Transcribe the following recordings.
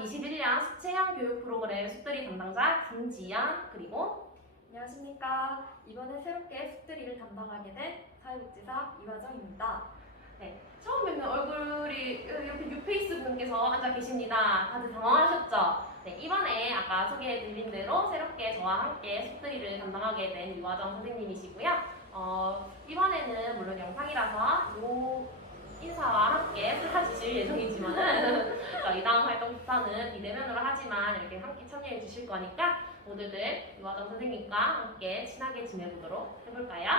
2021년 수채형 교육 프로그램 숲들이 담당자 김지연, 그리고 안녕하십니까. 이번에 새롭게 숲들이를 담당하게 된 사회복지사 이화정입니다. 네, 처음 뵙는 얼굴이 이렇게 뉴페이스 분께서 앉아 계십니다. 다들 당황하셨죠? 네, 이번에 아까 소개해드린 대로 새롭게 저와 함께 숲들이를 담당하게 된 이화정 선생님이시고요. 이번에는 물론 영상이라서 인사와 함께 사라지실 예정이지만은 저희 다음 활동부터는 비대면으로 하지만 이렇게 함께 참여해 주실 거니까 모두들 이화정 선생님과 함께 친하게 지내보도록 해볼까요?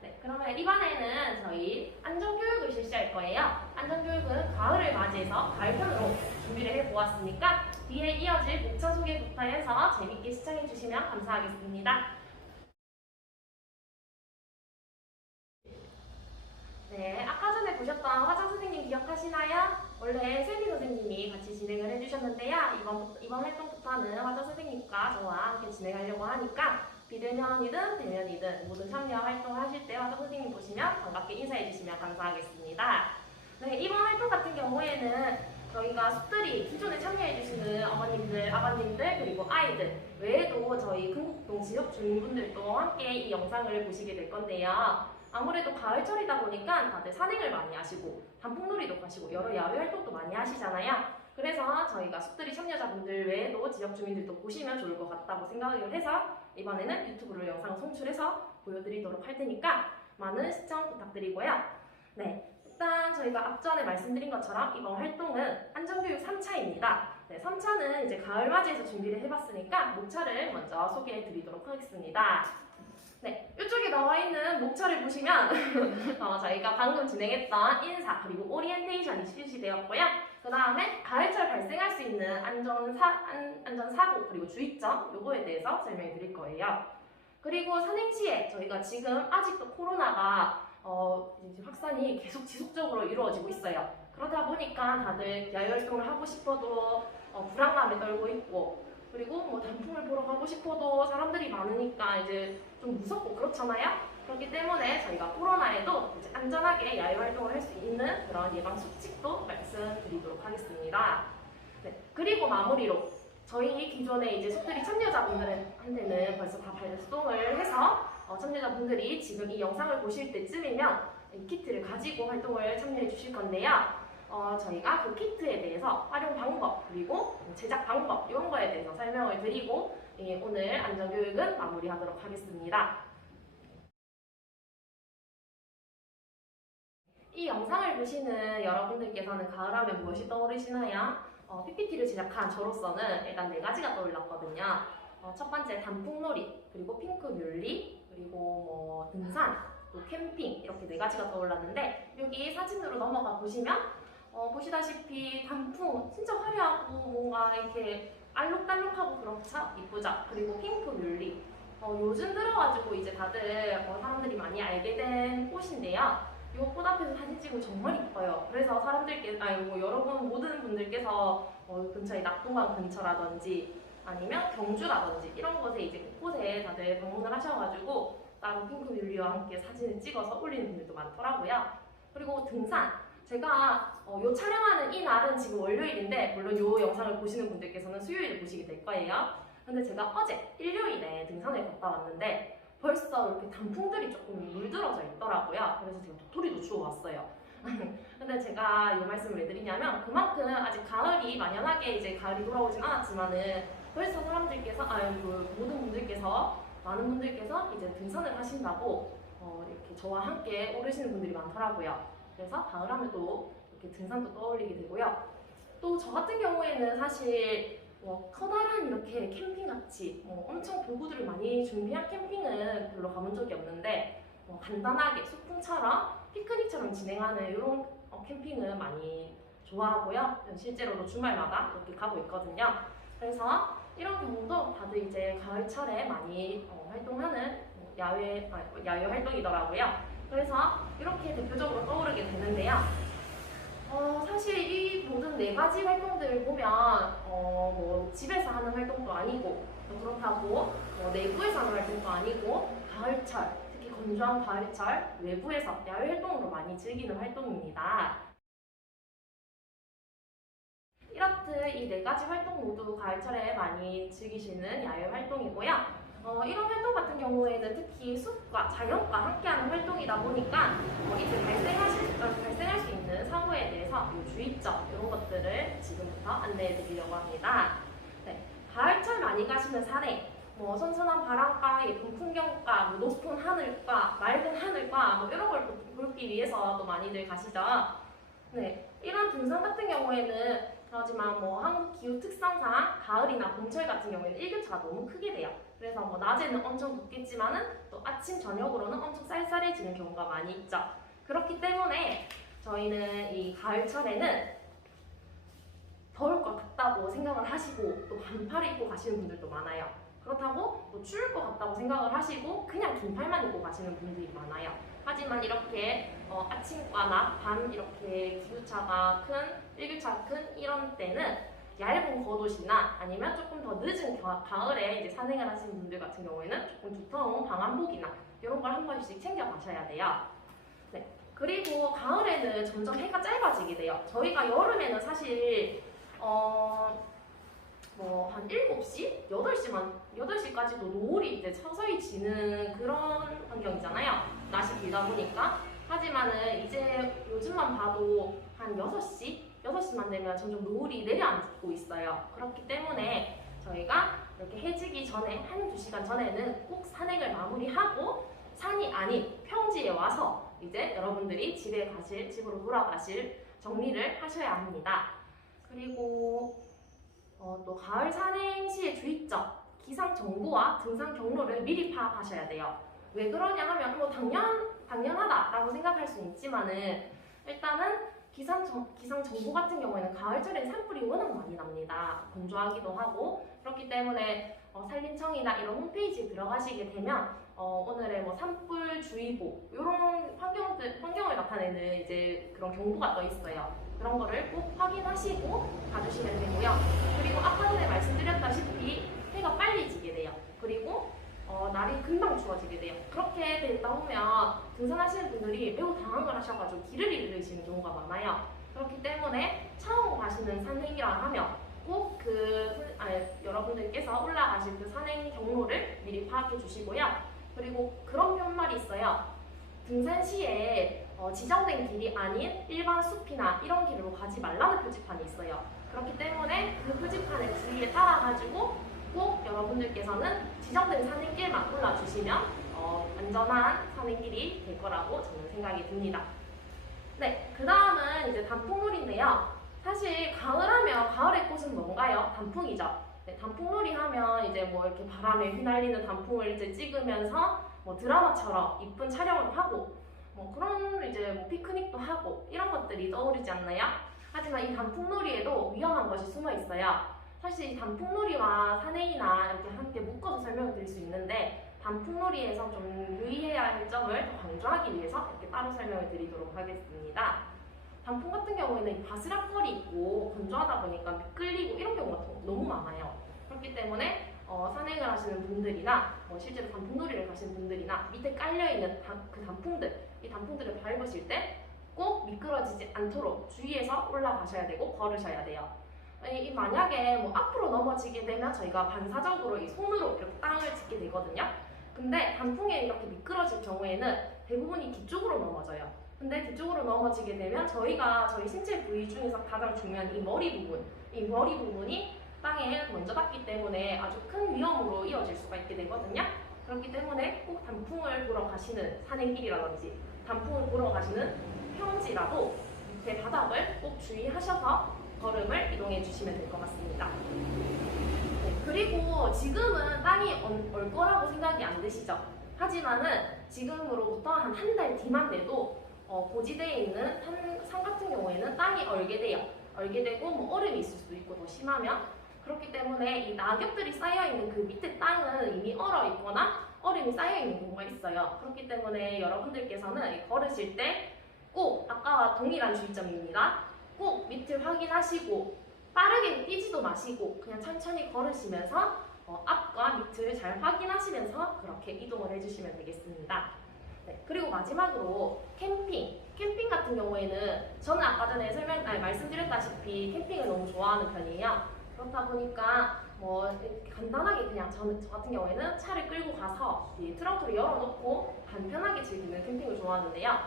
네, 그러면 이번에는 저희 안전교육을 실시할 거예요. 안전교육은 가을을 맞이해서 가을편으로 준비를 해보았으니까 뒤에 이어질 목차 소개부터 해서 재밌게 시청해 주시면 감사하겠습니다. 네, 아까 전에 보셨던 화장 선생님 기억하시나요? 원래 세미 선생님이 같이 진행을 해주셨는데요. 이번 활동부터는 화장 선생님과 저와 함께 진행하려고 하니까 비대면이든 대면이든 모든 참여 활동하실 때 화장 선생님 보시면 반갑게 인사해 주시면 감사하겠습니다. 네, 이번 활동 같은 경우에는 저희가 숲들이 기존에 참여해 주시는 어머님들, 아버님들 그리고 아이들 외에도 저희 금곡동 지역 주민분들도 함께 이 영상을 보시게 될 건데요. 아무래도 가을철이다 보니까 다들 산행을 많이 하시고 단풍놀이도 가시고 여러 야외 활동도 많이 하시잖아요. 그래서 저희가 숲들이 참여자분들 외에도 지역 주민들도 보시면 좋을 것 같다고 생각을 해서 이번에는 유튜브로 영상을 송출해서 보여드리도록 할 테니까 많은 시청 부탁드리고요. 네, 일단 저희가 앞전에 말씀드린 것처럼 이번 활동은 안전교육 3차입니다. 네, 3차는 이제 가을 맞이해서 준비를 해봤으니까 목차를 먼저 소개해드리도록 하겠습니다. 네, 이쪽에 나와 있는 목차를 보시면 저희가 방금 진행했던 인사 그리고 오리엔테이션이 실시되었고요. 그 다음에 가을철 발생할 수 있는 안전사고 그리고 주의점 요거에 대해서 설명해 드릴 거예요. 그리고 산행 시에 저희가 지금 아직도 코로나가 이제 확산이 계속 지속적으로 이루어지고 있어요. 그러다 보니까 다들 야외활동을 하고 싶어도 불안감에 떨고 있고 그리고 뭐 단풍을 보러 가고 싶어도 사람들이 많으니까 이제 좀 무섭고 그렇잖아요. 그렇기 때문에 저희가 코로나에도 이제 안전하게 야외 활동을 할 수 있는 그런 예방 수칙도 말씀드리도록 하겠습니다. 네, 그리고 마무리로 저희 기존에 이제 숲들이 참여자분들한테는 벌써 다 발송을 해서 참여자분들이 지금 이 영상을 보실 때쯤이면 이 키트를 가지고 활동을 참여해 주실 건데요. 저희가 그 키트에 대해서 활용 방법 그리고 제작 방법 이런 거에 대해서 설명을 드리고 오늘 안전교육은 마무리하도록 하겠습니다. 이 영상을 보시는 여러분들께서는 가을하면 무엇이 떠오르시나요? PPT를 제작한 저로서는 일단 4가지가 떠올랐거든요. 첫 번째 단풍놀이, 그리고 핑크뮬리, 그리고 뭐 등산, 또 캠핑 이렇게 4가지가 떠올랐는데 여기 사진으로 넘어가 보시면 보시다시피 단풍 진짜 화려하고 뭔가 이렇게 알록달록하고 그렇죠? 이쁘죠? 그리고 핑크뮬리 요즘 들어가지고 이제 다들 사람들이 많이 알게 된 꽃인데요. 이 꽃 앞에서 사진 찍으면 정말 이뻐요. 그래서 여러분 모든 분들께서 근처에 낙동강 근처라든지 아니면 경주라든지 이런 곳에 이제 곳곳에 다들 방문을 하셔가지고 따로 핑크뮬리와 함께 사진을 찍어서 올리는 분들도 많더라고요. 그리고 등산 제가 요 촬영하는 이 날은 지금 월요일인데 물론 요 영상을 보시는 분들께서는 수요일에 보시게 될 거예요. 근데 제가 어제 일요일에 등산을 갔다 왔는데 벌써 이렇게 단풍들이 조금 물들어져 있더라고요. 그래서 제가 도토리도 주워왔어요. 근데 제가 이 말씀을 왜 드리냐면 그만큼 아직 가을이 만연하게 이제 가을이 돌아오진 않았지만은 벌써 사람들께서 모든 분들께서 많은 분들께서 이제 등산을 하신다고 이렇게 저와 함께 오르시는 분들이 많더라고요. 그래서 가을하면 또 이렇게 등산도 떠올리게 되고요. 또 저 같은 경우에는 사실 커다란 이렇게 캠핑같이 엄청 도구들을 많이 준비한 캠핑은 별로 가본 적이 없는데 간단하게 소풍처럼 피크닉처럼 진행하는 이런 캠핑은 많이 좋아하고요. 실제로도 주말마다 이렇게 가고 있거든요. 그래서 이런 경우도 다들 이제 가을철에 많이 활동하는 야외 활동이더라고요. 그래서 이렇게 대표적으로 떠오르게 되는데요. 사실 이 모든 4가지 활동들을 보면 뭐 집에서 하는 활동도 아니고 그렇다고 내부에서 하는 활동도 아니고 가을철, 특히 건조한 가을철 외부에서 야외 활동으로 많이 즐기는 활동입니다. 이렇듯 사실 이 네 가지 활동 모두 가을철에 많이 즐기시는 야외 활동이고요. 이런 활동 같은 경우에는 특히 숲과 자연과 함께하는 활동이다 보니까 이제 발생할 수 있는 사고에 대해서 요 주의점 이런 것들을 지금부터 안내해 드리려고 합니다. 네, 가을철 많이 가시는 산에 뭐 선선한 바람과 예쁜 풍경과 뭐 높은 하늘과 맑은 하늘과 뭐 이런 걸 보기 위해서 또 많이들 가시죠. 네, 이런 등산 같은 경우에는 하지만 뭐 한국 기후 특성상 가을이나 봄철 같은 경우에는 일교차가 너무 크게 돼요. 그래서 뭐 낮에는 엄청 덥겠지만은 또 아침 저녁으로는 엄청 쌀쌀해지는 경우가 많이 있죠. 그렇기 때문에 저희는 이 가을철에는 더울 것 같다고 생각을 하시고 또 반팔 입고 가시는 분들도 많아요. 그렇다고 또 추울 것 같다고 생각을 하시고 그냥 긴팔만 입고 가시는 분들이 많아요. 하지만 이렇게 아침과 낮, 밤 이렇게 기후차가 큰, 일교차가 큰 이런 때는 얇은 겉옷이나 아니면 조금 더 늦은 가을에 이제 산행을 하시는 분들 같은 경우에는 조금 두터운 방한복이나 이런 걸 한 번씩 챙겨 가셔야 돼요. 네. 그리고 가을에는 점점 해가 짧아지게 돼요. 저희가 여름에는 사실 뭐 한 7시? 8시까지도 노을이 이제 서서히 지는 그런 환경이잖아요. 낮이 길다 보니까. 하지만은 이제 요즘만 봐도 한 6시만 되면 점점 노을이 내려앉고 있어요. 그렇기 때문에 저희가 이렇게 해지기 전에 1-2시간 전에는 꼭 산행을 마무리하고 산이 아닌 평지에 와서 이제 여러분들이 집으로 돌아가실 정리를 하셔야 합니다. 그리고 또 가을 산행 시의 주의점, 기상 정보와 등산 경로를 미리 파악하셔야 돼요. 왜 그러냐 하면 뭐 당연하다라고 생각할 수 있지만은 일단은 기상 정보 같은 경우에는 가을철엔 산불이 워낙 많이 납니다. 건조하기도 하고 그렇기 때문에 산림청이나 이런 홈페이지에 들어가시게 되면 오늘의 뭐 산불 주의보 이런 환경을 나타내는 이제 그런 경보가 떠 있어요. 그런 거를 꼭 확인하시고 가주시면 되고요. 그리고 아까 전에 말씀드렸다시피 해가 빨리 지게 돼요. 그리고 날이 금방 추워지게 돼요. 그렇게 되다 보면 등산하시는 분들이 매우 당황을 하셔가지고 길을 잃으시는 경우가 많아요. 그렇기 때문에 처음 가시는 산행이라 하면 꼭 여러분들께서 올라가실 그 산행 경로를 미리 파악해 주시고요. 그리고 그런 편말이 있어요. 등산 시에 지정된 길이 아닌 일반 숲이나 이런 길로 가지 말라는 표지판이 있어요. 그렇기 때문에 그 표지판의 주의에 따라가지고 꼭 여러분들께서는 지정된 산행길만 골라주시면 안전한 산행길이 될 거라고 저는 생각이 듭니다. 네, 그 다음은 이제 단풍놀이인데요. 사실 가을하면 가을의 꽃은 뭔가요? 단풍이죠. 네, 단풍놀이 하면 이제 뭐 이렇게 바람에 휘날리는 단풍을 이제 찍으면서 뭐 드라마처럼 이쁜 촬영을 하고 뭐 그런 이제 뭐 피크닉도 하고 이런 것들이 떠오르지 않나요? 하지만 이 단풍놀이에도 위험한 것이 숨어 있어요. 사실 이 단풍놀이와 산행이나 이렇게 함께 묶어서 설명을 드릴 수 있는데 단풍놀이에서 좀 유의해야 할 점을 더 강조하기 위해서 이렇게 따로 설명을 드리도록 하겠습니다. 단풍 같은 경우에는 바스락거리 있고 건조하다 보니까 미끌리고 이런 경우가 너무 많아요. 그렇기 때문에 산행을 하시는 분들이나 실제로 단풍놀이를 가시는 분들이나 밑에 깔려있는 그 단풍들, 이 단풍들을 밟으실 때 꼭 미끄러지지 않도록 주의해서 올라가셔야 되고 걸으셔야 돼요. 만약에 뭐 앞으로 넘어지게 되면 저희가 반사적으로 이 손으로 이렇게 땅을 짚게 되거든요. 근데 단풍에 이렇게 미끄러질 경우에는 대부분이 뒤쪽으로 넘어져요. 근데 뒤쪽으로 넘어지게 되면 저희 신체 부위 중에서 가장 중요한 이 머리 부분이 땅에 먼저 닿기 때문에 아주 큰 위험으로 이어질 수가 있게 되거든요. 그렇기 때문에 꼭 단풍을 보러 가시는 산행길이라든지 단풍을 보러 가시는 평지라도 밑에 바닥을 꼭 주의하셔서 걸음을 이동해 주시면 될 것 같습니다. 네, 그리고 지금은 땅이 얼 거라고 생각이 안 드시죠? 하지만은 지금으로부터 한 달 뒤만 돼도 고지대에 있는 산 같은 경우에는 땅이 얼게 돼요. 얼게 되고 뭐 얼음이 있을 수도 있고 더 심하면 그렇기 때문에 이 낙엽들이 쌓여있는 그 밑에 땅은 이미 얼어 있거나 얼음이 쌓여있는 경우가 있어요. 그렇기 때문에 여러분들께서는 걸으실 때 꼭 아까와 동일한 주의점입니다. 꼭 밑을 확인하시고 빠르게 뛰지도 마시고 그냥 천천히 걸으시면서 앞과 밑을 잘 확인하시면서 그렇게 이동을 해주시면 되겠습니다. 네, 그리고 마지막으로 캠핑 같은 같은 경우에는 저는 아까 전에 말씀드렸다시피 캠핑을 너무 좋아하는 편이에요. 그렇다 보니까 뭐 이렇게 간단하게 그냥 저 같은 경우에는 차를 끌고 가서 이 트렁크를 열어놓고 간편하게 즐기는 캠핑을 좋아하는데요.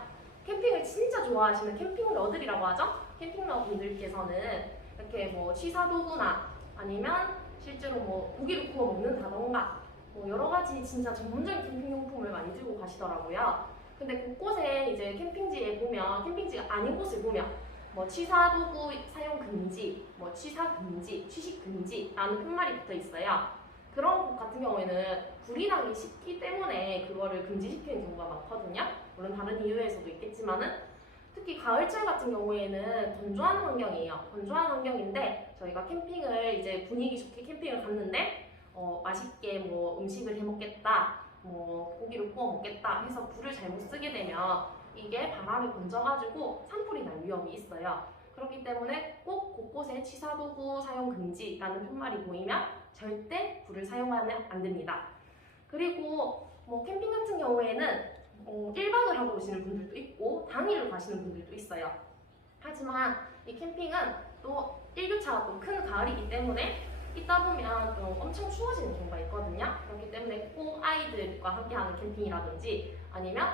캠핑을 진짜 좋아하시는 캠핑러들이라고 하죠? 캠핑러 분들께서는 이렇게 뭐 취사도구나 아니면 실제로 뭐 고기를 구워 먹는다던가 뭐 여러 가지 진짜 전문적인 캠핑용품을 많이 들고 가시더라고요. 근데 곳곳에 이제 캠핑지에 보면 캠핑지가 아닌 곳을 보면 뭐 취사도구 사용 금지, 뭐 취사 금지, 취식 금지라는 푯말이 붙어 있어요. 그런 곳 같은 경우에는 불이 나기 쉽기 때문에 그거를 금지시키는 경우가 많거든요. 물론 다른 이유에서도 있겠지만은 특히 가을철 같은 경우에는 건조한 환경이에요. 건조한 환경인데 저희가 캠핑을 이제 분위기 좋게 캠핑을 갔는데 맛있게 뭐 음식을 해 먹겠다, 뭐 고기를 구워 먹겠다 해서 불을 잘못 쓰게 되면 이게 바람에 번져가지고 산불이 날 위험이 있어요. 그렇기 때문에 꼭 곳곳에 취사도구 사용 금지라는 푯말이 보이면 절대 불을 사용하면 안 됩니다. 그리고 뭐 캠핑 같은 경우에는 1박을 하고 오시는 분들도 있고 당일로 가시는 분들도 있어요. 하지만 이 캠핑은 또 일교차가 또 큰 가을이기 때문에 있다 보면 또 엄청 추워지는 경우가 있거든요. 그렇기 때문에 꼭 아이들과 함께하는 캠핑이라든지 아니면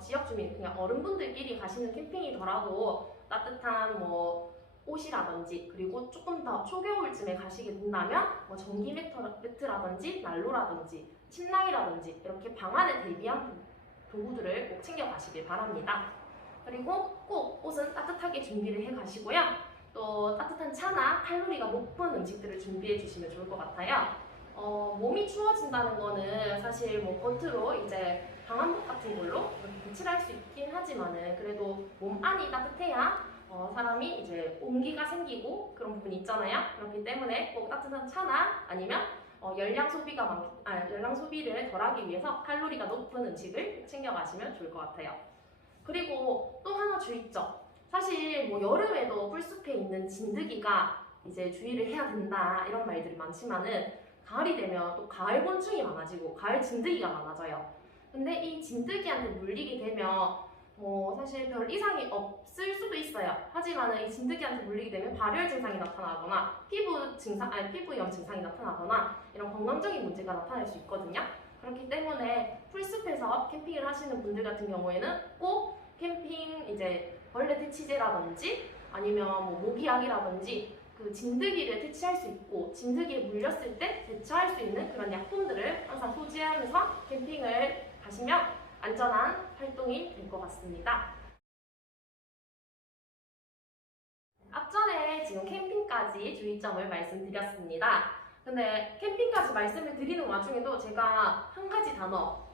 지역 주민, 그냥 어른분들끼리 가시는 캠핑이더라도 따뜻한 뭐 옷이라든지 그리고 조금 더 초겨울쯤에 가시게 된다면 뭐 전기 매트라든지 난로라든지 침낭이라든지 이렇게 방안에 대비한 도구들을 꼭 챙겨 가시길 바랍니다. 그리고 꼭 옷은 따뜻하게 준비를 해 가시고요. 또 따뜻한 차나 칼로리가 높은 음식들을 준비해 주시면 좋을 것 같아요. 몸이 추워진다는 거는 사실 뭐 겉으로 이제 방한복 같은 걸로 배출할 수 있긴 하지만은 그래도 몸 안이 따뜻해야 사람이 이제 온기가 생기고 그런 부분이 있잖아요. 그렇기 때문에 꼭 따뜻한 차나 아니면 열량 소비를 덜하기 위해서 칼로리가 높은 음식을 챙겨 가시면 좋을 것 같아요. 그리고 또 하나 주의점. 사실 뭐 여름에도 풀숲에 있는 진드기가 이제 주의를 해야 된다 이런 말들이 많지만은 가을이 되면 또 가을 곤충이 많아지고 가을 진드기가 많아져요. 근데 이 진드기한테 물리게 되면 사실 별 이상이 없을 수도 있어요. 하지만은 이 진드기한테 물리게 되면 발열 증상이 나타나거나 피부염 증상이 나타나거나 이런 건강적인 문제가 나타날 수 있거든요. 그렇기 때문에 풀숲에서 캠핑을 하시는 분들 같은 경우에는 꼭 캠핑 이제 벌레 퇴치제라든지 아니면 뭐 모기약이라든지 그 진드기를 퇴치할 수 있고 진드기에 물렸을 때 대처할 수 있는 그런 약품들을 항상 소지하면서 캠핑을 가시면 안전한 활동이 될 것 같습니다. 앞전에 지금 캠핑까지 주의점을 말씀드렸습니다. 근데 캠핑까지 말씀을 드리는 와중에도 제가 한 가지 단어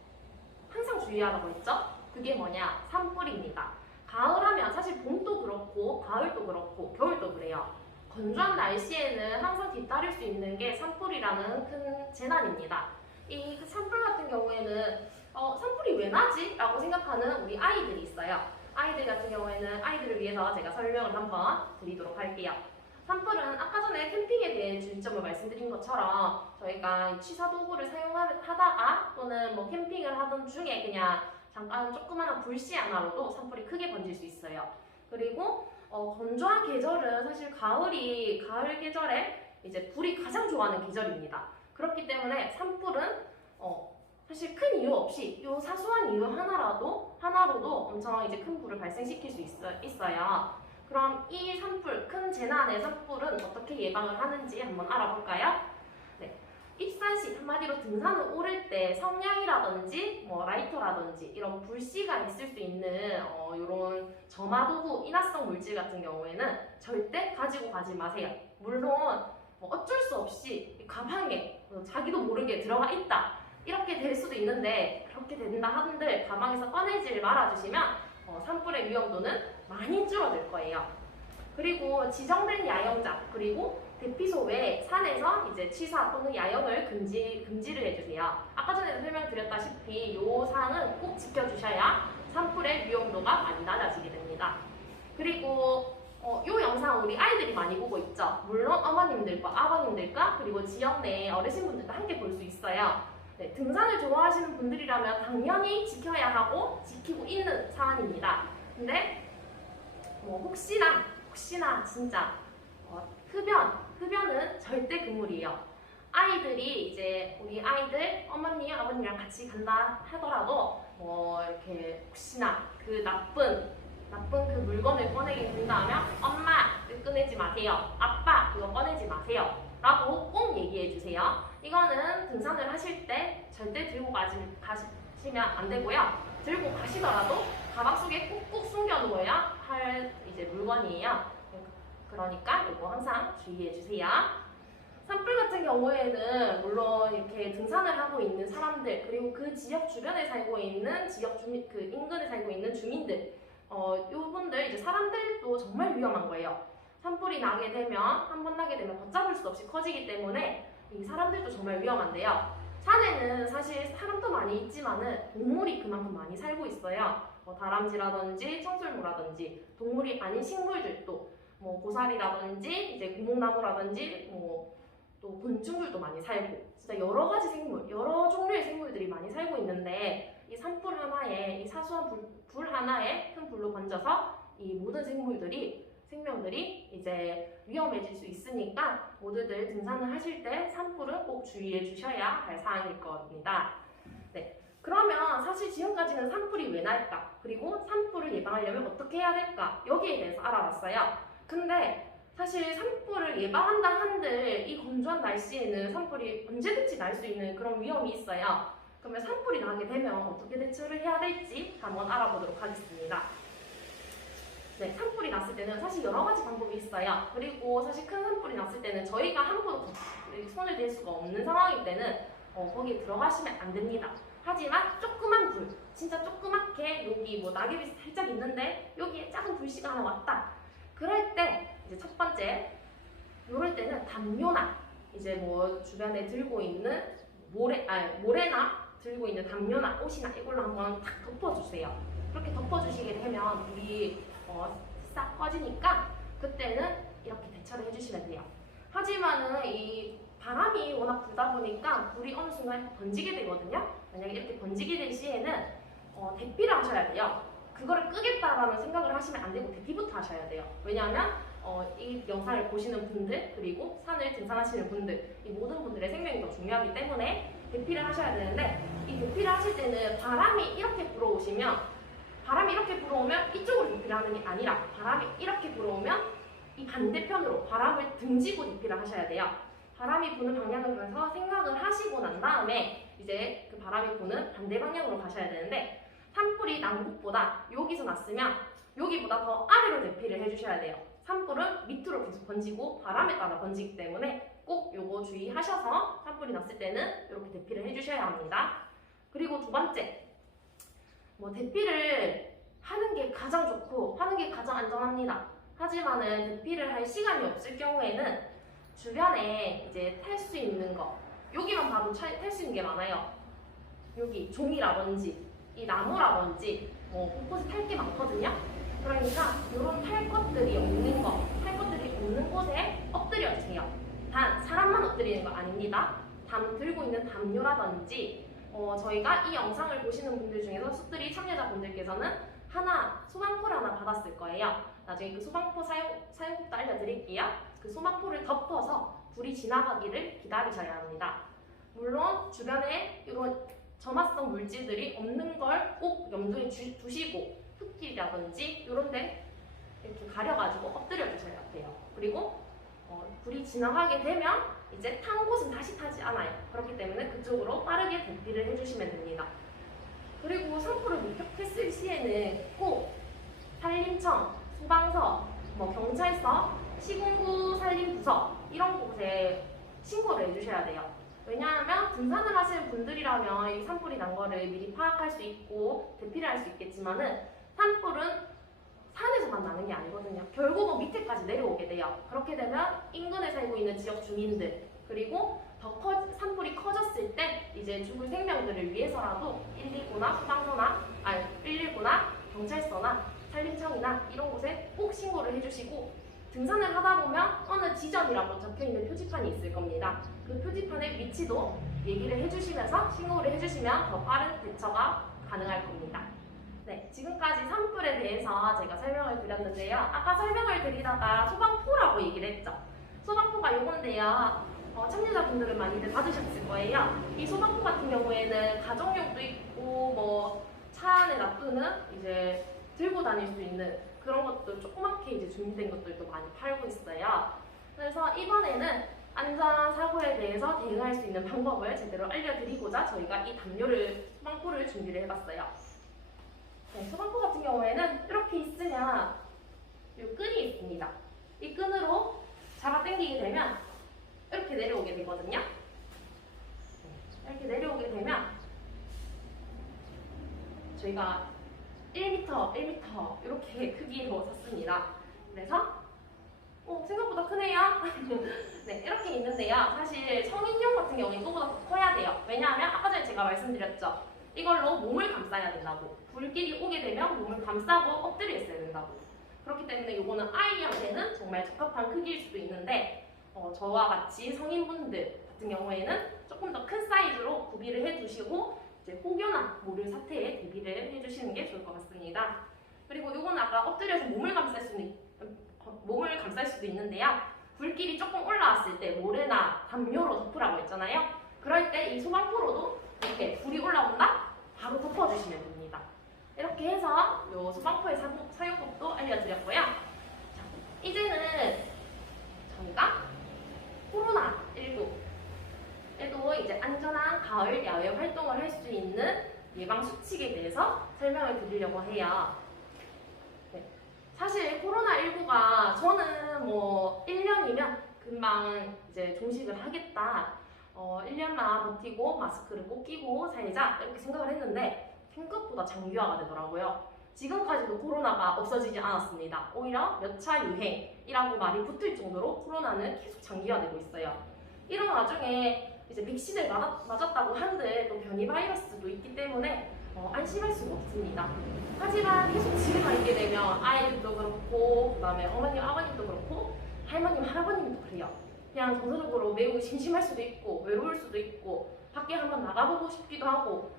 항상 주의하라고 했죠? 그게 뭐냐? 산불입니다. 가을하면 사실 봄도 그렇고 가을도 그렇고 겨울도 그래요. 건조한 날씨에는 항상 뒤따를 수 있는 게 산불이라는 큰 재난입니다. 이 산불 같은 경우에는 산불이 왜 나지? 라고 생각하는 우리 아이들이 있어요. 아이들 같은 경우에는 아이들을 위해서 제가 설명을 한번 드리도록 할게요. 산불은 아까 전에 캠핑에 대해 주의점을 말씀드린 것처럼 저희가 취사도구를 사용하다가 또는 뭐 캠핑을 하던 중에 그냥 잠깐 조그마한 불씨 하나로도 산불이 크게 번질 수 있어요. 그리고 건조한 계절은 사실 가을 계절에 이제 불이 가장 좋아하는 계절입니다. 그렇기 때문에 산불은 사실 큰 이유 없이 요 사소한 이유 하나로도 엄청 이제 큰 불을 발생시킬 수 있어요. 그럼 이 산불, 큰 재난의 산불은 어떻게 예방을 하는지 한번 알아볼까요? 네. 입산 시 한마디로 등산을 오를 때 성냥이라든지 뭐 라이터라든지 이런 불씨가 있을 수 있는 이런 점화도구, 인화성 물질 같은 경우에는 절대 가지고 가지 마세요. 물론 어쩔 수 없이 가방에 자기도 모르게 들어가 있다 이렇게 될 수도 있는데 그렇게 된다 한들 가방에서 꺼내지 말아주시면 산불의 위험도는 많이 줄어들 거예요. 그리고 지정된 야영장 그리고 대피소 외에 산에서 이제 취사 또는 야영을 금지를 해주세요. 아까 전에 설명드렸다시피 이 사항은 꼭 지켜주셔야 산불의 위험도가 많이 낮아지게 됩니다. 그리고 이 영상 우리 아이들이 많이 보고 있죠. 물론 어머님들과 아버님들과 그리고 지역 내 어르신분들도 함께 볼 수 있어요. 네, 등산을 좋아하시는 분들이라면 당연히 지켜야 하고 지키고 있는 사안입니다. 근데 혹시나 진짜 흡연은 절대 금물이에요. 아이들이 이제 우리 아이들 어머니 아버님이랑 같이 간다 하더라도 이렇게 혹시나 그 나쁜 그 물건을 꺼내게 된다면 엄마 이거 꺼내지 마세요. 아빠 그거 꺼내지 마세요. 라고 꼭 얘기해 주세요. 이거는 등산을 하실 때 절대 들고 가시면 안 되고요. 들고 가시더라도 가방 속에 꾹꾹 숨겨 놓아야 할 이제 물건이에요. 그러니까 이거 항상 주의해 주세요. 산불 같은 경우에는 물론 이렇게 등산을 하고 있는 사람들 그리고 그 지역 주변에 살고 있는 그 인근에 살고 있는 주민들 요분들 이제 사람들도 정말 위험한 거예요. 산불이 나게 되면 한 번 나게 되면 걷잡을 수 없이 커지기 때문에 이 사람들도 정말 위험한데요. 산에는 사실 사람도 많이 있지만은 동물이 그만큼 많이 살고 있어요. 다람쥐라든지 청설모라든지 동물이 아닌 식물들도 고사리라든지 이제 고목나무라든지 또 곤충들도 많이 살고 진짜 여러 가지 생물, 여러 종류의 생물들이 많이 살고 있는데 이 산불 하나에 이 사소한 불 하나에 큰 불로 번져서 이 모든 생명들이 이제 위험해질 수 있으니까 모두들 등산을 하실 때 산불은 꼭 주의해 주셔야 할 사항일 겁니다. 네. 그러면 사실 지금까지는 산불이 왜 날까? 그리고 산불을 예방하려면 어떻게 해야 될까? 여기에 대해서 알아봤어요. 근데 사실 산불을 예방한다 한들 이 건조한 날씨에는 산불이 언제든지 날 수 있는 그런 위험이 있어요. 그러면 산불이 나게 되면 어떻게 대처를 해야 될지 한번 알아보도록 하겠습니다. 네, 산불이 났을 때는 사실 여러 가지 방법이 있어요. 그리고 사실 큰 산불이 났을 때는 저희가 함부로 손을 댈 수가 없는 상황일 때는 거기에 들어가시면 안 됩니다. 하지만 조그만 불, 진짜 조그맣게 여기 낙엽이 살짝 있는데 여기에 작은 불씨가 하나 왔다. 그럴 때 이제 첫 번째, 이럴 때는 담요나 이제 주변에 들고 있는 모래나 들고 있는 담요나 옷이나 이걸로 한번 탁 덮어주세요. 그렇게 덮어주시게 되면 불이 싹 꺼지니까 그때는 이렇게 대처를 해주시면 돼요. 하지만은 이 바람이 워낙 불다 보니까 불이 어느 순간 번지게 되거든요. 만약에 이렇게 번지게 될 시에는 대피를 하셔야 돼요. 그거를 끄겠다라는 생각을 하시면 안 되고 대피부터 하셔야 돼요. 왜냐하면 이 영상을 보시는 분들 그리고 산을 등산하시는 분들 이 모든 분들의 생명이 더 중요하기 때문에 대피를 하셔야 되는데 이 대피를 하실 때는 바람이 이렇게 불어오면 이쪽으로 대피를 하는 게 아니라 바람이 이렇게 불어오면 이 반대편으로 바람을 등지고 대피를 하셔야 돼요. 바람이 부는 방향을 그래서 생각을 하시고 난 다음에 이제 그 바람이 부는 반대 방향으로 가셔야 되는데 산불이 난 곳보다 여기서 났으면 여기보다 더 아래로 대피를 해주셔야 돼요. 산불은 밑으로 계속 번지고 바람에 따라 번지기 때문에 꼭 요거 주의하셔서 산불이 났을 때는 이렇게 대피를 해주셔야 합니다. 그리고 두 번째, 대피를 하는 게 가장 좋고 하는 게 가장 안전합니다. 하지만은 대피를 할 시간이 없을 경우에는 주변에 이제 탈 수 있는 거 여기만 봐도 탈 수 있는 게 많아요. 여기 종이라든지 이 나무라든지 곳곳에 탈 게 많거든요. 그러니까 이런 탈 것들이 없는 곳에 엎드려 주세요. 단 사람만 엎드리는 거 아닙니다. 들고 있는 담요라든지 저희가 이 영상을 보시는 분들 중에서 숲들이 참여자분들께서는 소방포를 하나 받았을 거예요. 나중에 그 소방포 사용법도 알려드릴게요. 그 소방포를 덮어서 불이 지나가기를 기다리셔야 합니다. 물론 주변에 이런 점화성 물질들이 없는 걸 꼭 염두에 두시고 흙길이라든지 이런 데 이렇게 가려가지고 엎드려 주셔야 돼요. 그리고 불이 지나가게 되면 이제 탄 곳은 다시 타지 않아요. 그렇기 때문에 그쪽으로 빠르게 대피를 해주시면 됩니다. 그리고 산불을 목격했을 시에는 꼭 산림청, 소방서, 경찰서, 시군구 산림부서 이런 곳에 신고를 해주셔야 돼요. 왜냐하면 등산을 하시는 분들이라면 이 산불이 난 거를 미리 파악할 수 있고 대피를 할 수 있겠지만은 산불은 산에서만 나는 게 아니거든요. 결국은 밑에까지 내려오게 돼요. 그렇게 되면 인근에 살고 있는 지역 주민들 그리고 산불이 커졌을 때 이제 죽을 생명들을 위해서라도 119나 경찰서나 산림청이나 이런 곳에 꼭 신고를 해주시고 등산을 하다 보면 어느 지점이라고 적혀있는 표지판이 있을 겁니다. 그 표지판의 위치도 얘기를 해주시면서 신고를 해주시면 더 빠른 대처가 가능할 겁니다. 네, 지금까지 산불에 대해서 제가 설명을 드렸는데요. 아까 설명을 드리다가 소방포라고 얘기를 했죠. 소방포가 요건데요. 참여자분들은 많이들 받으셨을 거예요. 이 소방포 같은 경우에는 가정용도 있고 뭐 차 안에 놔두는 이제 들고 다닐 수 있는 그런 것도 조그맣게 이제 준비된 것들도 많이 팔고 있어요. 그래서 이번에는 안전 사고에 대해서 대응할 수 있는 방법을 제대로 알려드리고자 저희가 이 소방포를 준비를 해봤어요. 네, 소방포 같은 경우에는 이렇게 있으면 이 끈이 있습니다. 이 끈으로 잡아 당기게 되면 이렇게 내려오게 되거든요. 이렇게 내려오게 되면 저희가 1m, 1m 이렇게 크기로 샀습니다. 그래서 생각보다 크네요. 네, 이렇게 있는데요. 사실 성인용 같은 경우는 이거보다 더 커야 돼요. 왜냐하면 아까 전에 제가 말씀드렸죠. 이걸로 몸을 감싸야 된다고. 불길이 오게 되면 몸을 감싸고 엎드려 있어야 된다고. 그렇기 때문에 이거는 아이한테는 정말 적합한 크기일 수도 있는데 저와 같이 성인분들 같은 경우에는 조금 더 큰 사이즈로 구비를 해두시고 이제 혹여나 모를 사태에 대비를 해주시는 게 좋을 것 같습니다. 그리고 이거는 아까 엎드려서 몸을 감쌀 수도 있는데요. 불길이 조금 올라왔을 때 모래나 담요로 덮으라고 했잖아요. 그럴 때 이 소방포로도 이렇게 불이 올라온다? 바로 덮어주시면 됩니다. 이렇게 해서 이 소방포의 사용법도 알려드렸고요. 자, 이제는 저희가 코로나19에도 이제 안전한 가을 야외 활동을 할 수 있는 예방 수칙에 대해서 설명을 드리려고 해요. 네. 사실 코로나19가 저는 뭐 1년이면 금방 이제 종식을 하겠다. 1년만 버티고 마스크를 꼭 끼고 살자 이렇게 생각을 했는데 생각보다 장기화가 되더라고요. 지금까지도 코로나가 없어지지 않았습니다. 오히려 몇 차 유행이라고 말이 붙을 정도로 코로나는 계속 장기화되고 있어요. 이런 와중에 이제 백신을 맞았다고 한들 또 변이 바이러스도 있기 때문에 안심할 수가 없습니다. 하지만 계속 집에만 있게 되면 아이들도 그렇고 그다음에 어머님, 아버님도 그렇고 할머님, 할아버님도 그래요. 그냥 정서적으로 매우 심심할 수도 있고 외로울 수도 있고 밖에 한번 나가보고 싶기도 하고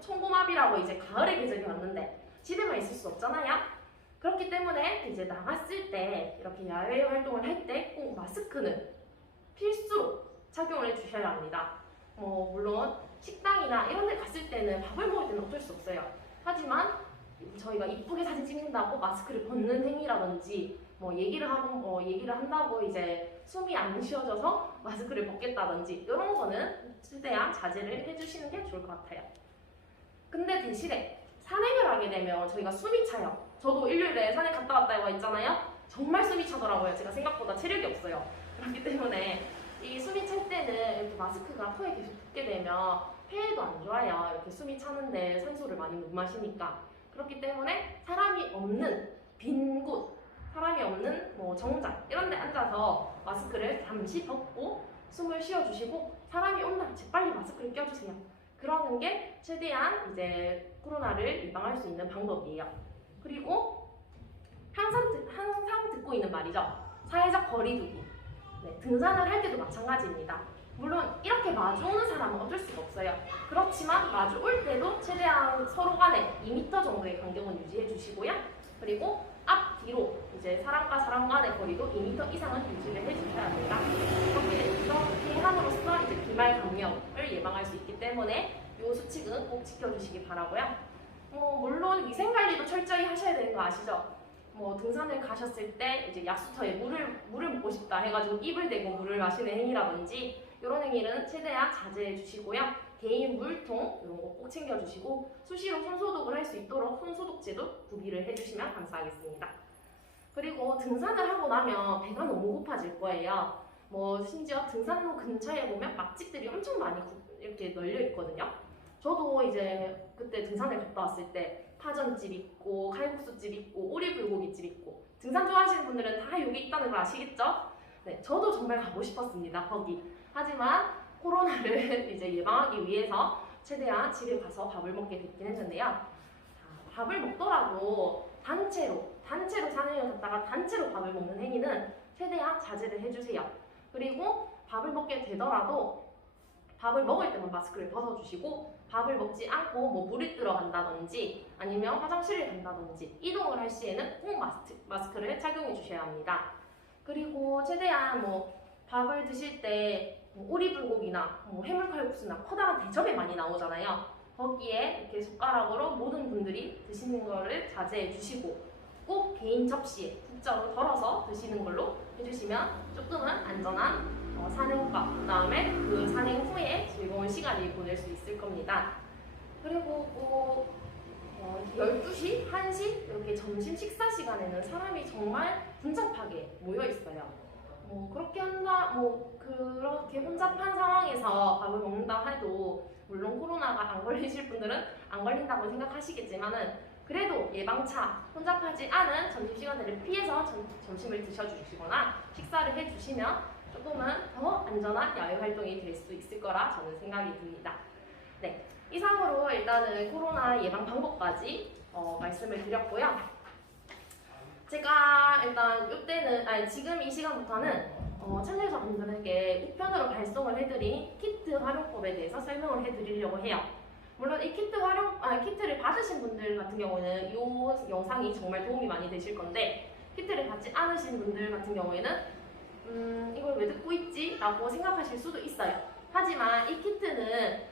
천고마비라고 이제 가을의 계절이 왔는데 집에만 있을 수 없잖아요. 그렇기 때문에 이제 나갔을 때 이렇게 야외 활동을 할 때 꼭 마스크는 필수로 착용을 해주셔야 합니다. 물론 식당이나 이런 데 갔을 때는 밥을 먹을 때는 어쩔 수 없어요. 하지만 저희가 이쁘게 사진 찍는다고 마스크를 벗는 행위라든지 얘기를 한다고 이제 숨이 안 쉬어져서 마스크를 벗겠다든지 이런 거는 최대한 자제를 해주시는 게 좋을 것 같아요. 근데 대신에 산행을 하게 되면 저희가 숨이 차요. 저도 일요일에 산에 갔다 왔다고 했잖아요. 정말 숨이 차더라고요. 제가 생각보다 체력이 없어요. 그렇기 때문에 이 숨이 찰 때는 이렇게 마스크가 코에 계속 붙게 되면 폐에도 안 좋아요. 이렇게 숨이 차는데 산소를 많이 못 마시니까. 그렇기 때문에 사람이 없는 빈 곳, 사람이 없는 정장 이런 데 앉아서 마스크를 잠시 벗고 숨을 쉬어주시고 사람이 온다 재빨리 마스크를 껴주세요. 그러는 게 최대한 이제 코로나를 예방할 수 있는 방법이에요. 그리고 항상 듣고 있는 말이죠. 사회적 거리두기. 네, 등산을 할 때도 마찬가지입니다. 물론 이렇게 마주오는 사람은 어쩔 수가 없어요. 그렇지만 마주올 때도 최대한 서로 간에 2m 정도의 간격은 유지해 주시고요. 그리고 앞, 뒤로 이제 사람과 사람 간의 거리도 2m 이상은 유지를 해주셔야 합니다. 이렇게 함으로써 이제 비말 감염을 예방할 수 있기 때문에 이 수칙은 꼭 지켜주시기 바라고요. 물론 위생 관리도 철저히 하셔야 되는 거 아시죠? 등산을 가셨을 때 이제 약수터에 물을 먹고 싶다 해가지고 입을 대고 물을 마시는 행위라든지 이런 행위는 최대한 자제해 주시고요. 개인 물통 이런 거 꼭 챙겨주시고 수시로 손소독을 할 수 있도록 손소독제도 구비를 해주시면 감사하겠습니다. 그리고 등산을 하고 나면 배가 너무 고파질 거예요. 심지어 등산로 근처에 보면 맛집들이 엄청 많이 이렇게 널려 있거든요. 저도 이제 그때 등산을 갔다 왔을 때 파전집 있고 칼국수집 있고 오리불고기집 있고 등산 좋아하시는 분들은 다 여기 있다는 걸 아시겠죠? 네, 저도 정말 가고 싶었습니다. 거기. 하지만 코로나를 이제 예방하기 위해서 최대한 집에 가서 밥을 먹게 됐긴 했는데요. 밥을 먹더라도 단체로 산행을 갔다가 단체로 밥을 먹는 행위는 최대한 자제를 해주세요. 그리고 밥을 먹게 되더라도 밥을 먹을 때만 마스크를 벗어주시고 밥을 먹지 않고 뭐 물이 들어간다든지 아니면 화장실을 간다든지 이동을 할 시에는 꼭 마스크를 착용해 주셔야 합니다. 그리고 최대한 뭐 밥을 드실 때뭐 오리불고기나 뭐 해물칼국수나 커다란 대접에 많이 나오잖아요. 거기에 이렇게 젓가락으로 모든 분들이 드시는 거를 자제해 주시고 꼭 개인 접시에 국자로 덜어서 드시는 걸로 해주시면 조금은 안전한 산행과 그 다음에 그 산행 후에 즐거운 시간을 보낼 수 있을 겁니다. 그리고 꼭 12시, 1시 이렇게 점심 식사 시간에는 사람이 정말 분잡하게 모여 있어요. 그렇게 혼잡한 상황에서 밥을 먹는다 해도 물론 코로나가 안 걸리실 분들은 안 걸린다고 생각하시겠지만은 그래도 예방차, 혼잡하지 않은 점심시간들을 피해서 점심을 드셔주시거나 식사를 해주시면 조금은 더 안전한 야외 활동이 될 수 있을 거라 저는 생각이 듭니다. 네, 이상으로 일단은 코로나 예방 방법까지 말씀을 드렸고요. 제가 일단 지금 이 시간부터는 참여자분들에게 우편으로 발송을 해드린 키트 활용법에 대해서 설명을 해드리려고 해요. 물론 이 키트를 받으신 분들 같은 경우는 이 영상이 정말 도움이 많이 되실 건데 키트를 받지 않으신 분들 같은 경우에는 이걸 왜 듣고 있지? 라고 생각하실 수도 있어요. 하지만 이 키트는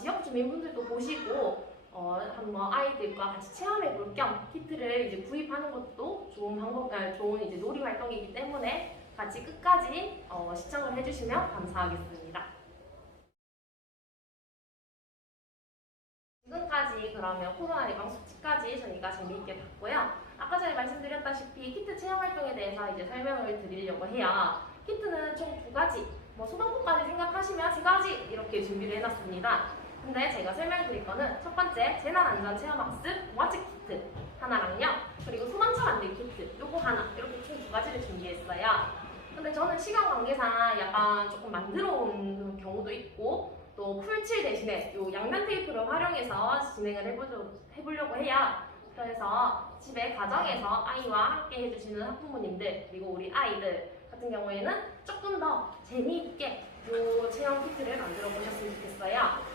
지역 주민분들도 보시고 한번 아이들과 같이 체험해 볼 겸 키트를 이제 구입하는 것도 좋은 이제 놀이 활동이기 때문에 같이 끝까지 시청을 해주시면 감사하겠습니다. 지금까지 그러면 코로나 예방 수칙까지 저희가 재미있게 봤고요. 아까 전에 말씀드렸다시피 키트 체험 활동에 대해서 이제 설명을 드리려고 해요. 키트는 총 2가지, 소방법까지 생각하시면 3가지 이렇게 준비를 해놨습니다. 근데 제가 설명드릴 거는 첫 번째 재난안전체험학습 동화책 키트 하나랑요, 그리고 소방차 만들기 키트 요거 하나, 이렇게 총 2가지를 준비했어요. 근데 저는 시간 관계상 약간 조금 만들어 온 경우도 있고 또 풀칠 대신에 요 양면 테이프를 활용해서 진행을 해보려고 해요. 그래서 집에 가정에서 아이와 함께 해주시는 학부모님들 그리고 우리 아이들 같은 경우에는 조금 더 재미있게 요 체험 키트를 만들어 보셨으면 좋겠어요.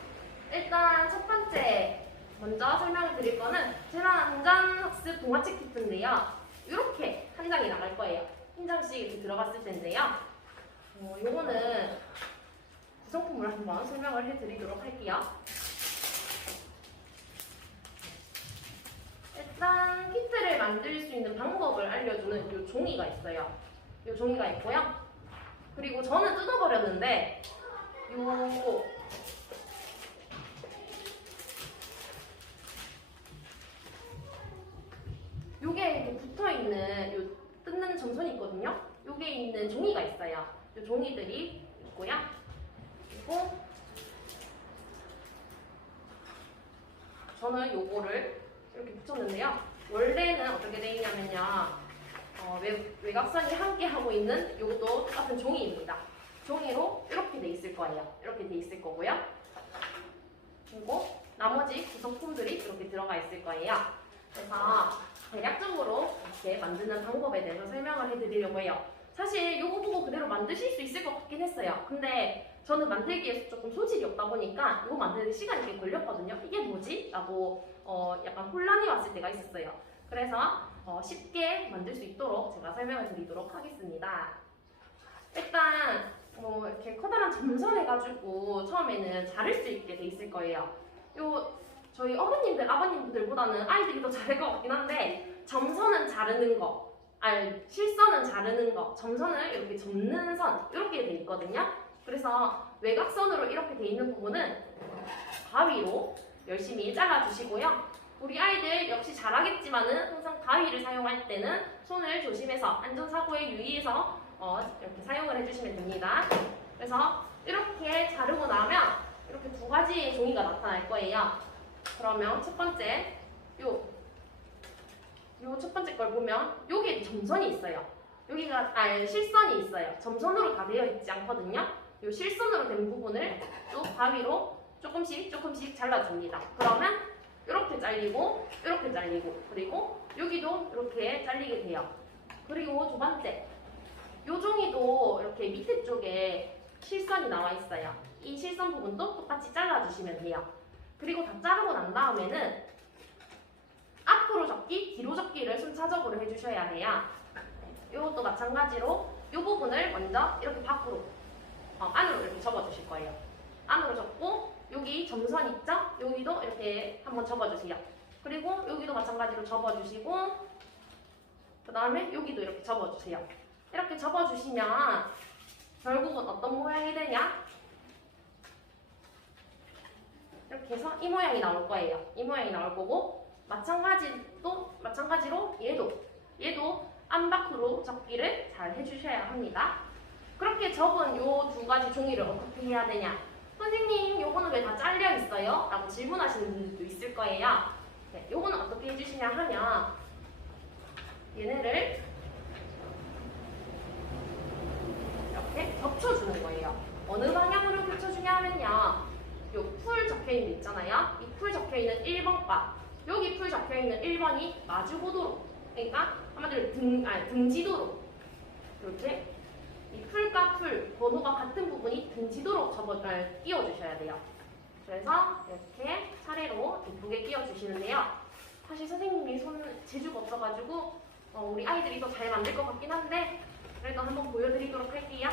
일단 첫 번째 먼저 설명을 드릴 거는 재난안전학습 동화책 키트인데요. 이렇게 한 장이 나갈 거예요. 한 장씩 이렇게 들어갔을 텐데요. 요거는 구성품을 한번 설명을 해드리도록 할게요. 일단 키트를 만들 수 있는 방법을 알려주는 요 종이가 있어요. 요 종이가 있고요. 그리고 저는 뜯어버렸는데 요게 이렇게 붙어있는 요 뜯는 점선이 있거든요. 요게 있는 종이가 있어요. 요 종이들이 있고요. 그리고 저는 요거를 이렇게 붙였는데요. 원래는 어떻게 되어 있냐면요. 외곽선이 함께 하고 있는 요것도 똑같은 종이입니다. 종이로 이렇게 돼 있을 거예요. 이렇게 돼 있을 거고요. 그리고 나머지 구성품들이 이렇게 들어가 있을 거예요. 그래서 대략적으로 이렇게 만드는 방법에 대해서 설명을 해드리려고 해요. 사실 이거 보고 그대로 만드실 수 있을 것 같긴 했어요. 근데 저는 만들기에 조금 소질이 없다 보니까 이거 만드는 시간이 꽤 걸렸거든요. 이게 뭐지? 라고 약간 혼란이 왔을 때가 있었어요. 그래서 쉽게 만들 수 있도록 제가 설명을 드리도록 하겠습니다. 일단 이렇게 커다란 점선해가지고 처음에는 자를 수 있게 돼 있을 거예요. 저희 어머님들, 아버님들보다는 아이들이 더 잘할 것 같긴 한데 점선은 자르는 거, 실선은 자르는 거, 점선을 이렇게 접는 선 이렇게 돼 있거든요. 그래서 외곽선으로 이렇게 돼 있는 부분은 가위로 열심히 잘라주시고요. 우리 아이들 역시 잘하겠지만은 항상 가위를 사용할 때는 손을 조심해서 안전사고에 유의해서 이렇게 사용을 해주시면 됩니다. 그래서 이렇게 자르고 나면 이렇게 2가지의 종이가 나타날 거예요. 그러면 첫 번째 요 첫 번째 걸 보면 여기에 점선이 있어요. 여기가 실선이 있어요. 점선으로 다 되어 있지 않거든요. 요 실선으로 된 부분을 또 가위로 조금씩 잘라줍니다. 그러면 이렇게 잘리고 이렇게 잘리고 그리고 여기도 이렇게 잘리게 돼요. 그리고 2번째 요 종이도 이렇게 밑에 쪽에 실선이 나와 있어요. 이 실선 부분도 똑같이 잘라주시면 돼요. 그리고 다 자르고 난 다음에는 앞으로 접기, 뒤로 접기를 순차적으로 해주셔야 돼요. 이것도 마찬가지로 이 부분을 먼저 이렇게 밖으로 안으로 이렇게 접어주실 거예요. 안으로 접고 여기 점선 있죠? 여기도 이렇게 한번 접어주세요. 그리고 여기도 마찬가지로 접어주시고 그 다음에 여기도 이렇게 접어주세요. 이렇게 접어주시면 결국은 어떤 모양이 되냐? 이렇게 해서 이 모양이 나올 거예요. 이 모양이 나올 거고 마찬가지로 얘도 안 밖으로 접기를 잘 해주셔야 합니다. 그렇게 접은 요 두 가지 종이를 어떻게 해야 되냐? 선생님, 요거는 왜 다 잘려 있어요? 라고 질문하시는 분들도 있을 거예요. 네, 요거는 어떻게 해주시냐 하면 얘네를 이렇게 겹쳐주는 거예요. 어느 방향으로 겹쳐주냐 하면요. 요 풀 적혀있는 거 있잖아요. 이 풀 적혀있는 1번과 여기 풀 적혀있는 1번이 마주보도록, 그러니까 한마디로 등지도록 이렇게 이 풀과 풀 번호가 같은 부분이 등지도록 끼워주셔야 돼요. 그래서 이렇게 차례로 예쁘게 끼워주시는데요. 사실 선생님이 재주가 없어가지고 우리 아이들이 더 잘 만들 것 같긴 한데 그래도 한번 보여드리도록 할게요.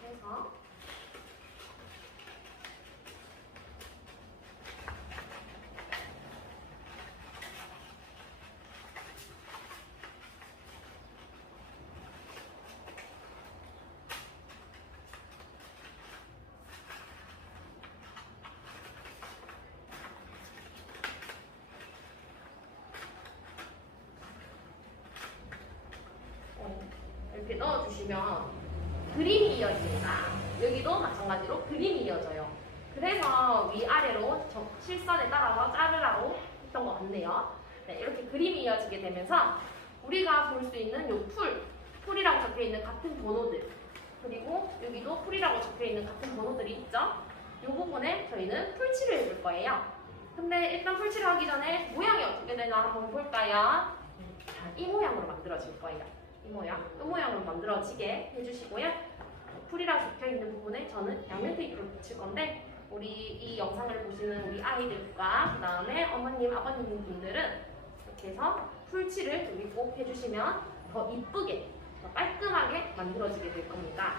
그래서 이렇게 넣어주시면 그림이 이어집니다. 여기도 마찬가지로 그림이 이어져요. 그래서 위아래로 실선에 따라서 자르라고 했던 것 같네요. 네, 이렇게 그림이 이어지게 되면서 우리가 볼 수 있는 요 풀이라고 적혀있는 같은 번호들, 그리고 여기도 풀이라고 적혀있는 같은 번호들이 있죠. 이 부분에 저희는 풀칠을 해줄 거예요. 근데 일단 풀칠을 하기 전에 모양이 어떻게 되나 한번 볼까요? 자, 이 모양으로 만들어질 거예요. 이 모양으로 만들어지게 해주시고요. 풀이라 적혀있는 부분에 저는 양면 테이프를 붙일 건데 우리 이 영상을 보시는 우리 아이들과 그 다음에 어머님, 아버님 분들은 이렇게 해서 풀칠을 여기 꼭 해주시면 더 이쁘게, 더 깔끔하게 만들어지게 될 겁니다.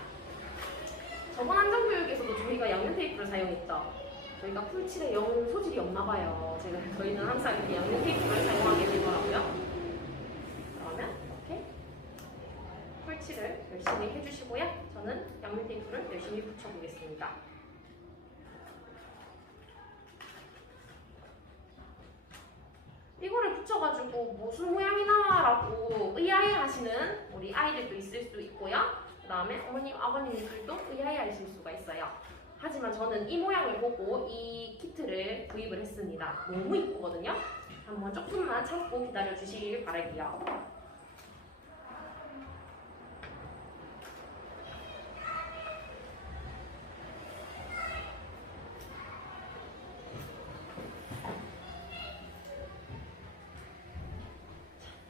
저번 안전교육에서도 저희가 양면 테이프를 사용했죠. 저희가 풀칠에 영 소질이 없나 봐요. 저희는 항상 이렇게 양면 테이프를 사용하게 되더라고요. 그러면 이렇게 풀칠을 열심히 해주시고요. 저는 양면 테이프를 열심히 붙여보겠습니다. 이거를 붙여가지고 무슨 모양이 나와라고 의아해하시는 우리 아이들도 있을 수 있고요. 그 다음에 어머님, 아버님들도 의아해하실 수가 있어요. 하지만 저는 이 모양을 보고 이 키트를 구입을 했습니다. 너무 이쁘거든요. 한번 조금만 참고 기다려 주시길 바랄게요.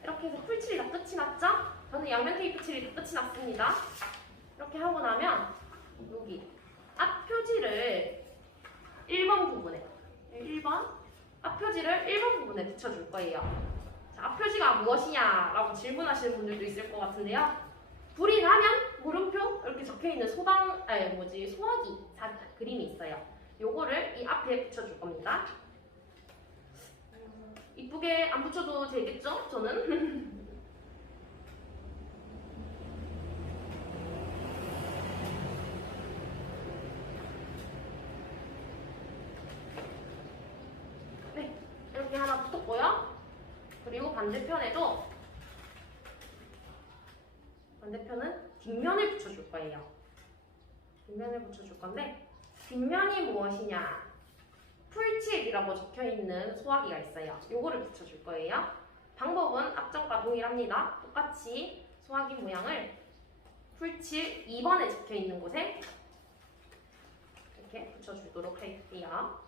이렇게 해서 풀칠이 다 끝이 났죠? 저는 양면 테이프 칠이 다 끝이 났습니다. 이렇게 하고 나면 여기 앞 표지를 1번 부분에 1번 앞 표지를 1번 부분에 붙여줄 거예요. 자, 앞 표지가 무엇이냐라고 질문하시는 분들도 있을 것 같은데요. 불이 나면 물음표 이렇게 적혀있는 소화기 그림이 있어요. 요거를 이 앞에 붙여줄 겁니다. 이쁘게 안 붙여도 되겠죠? 저는 네, 이렇게 하나 붙었고요. 그리고 반대편은 뒷면을 붙여줄 거예요. 뒷면을 붙여줄 건데 뒷면이 무엇이냐? 풀칠이라고 적혀있는 소화기가 있어요. 요거를 붙여줄 거예요. 방법은 앞전과 동일합니다. 똑같이 소화기 모양을 풀칠 2번에 적혀있는 곳에 이렇게 붙여주도록 할게요.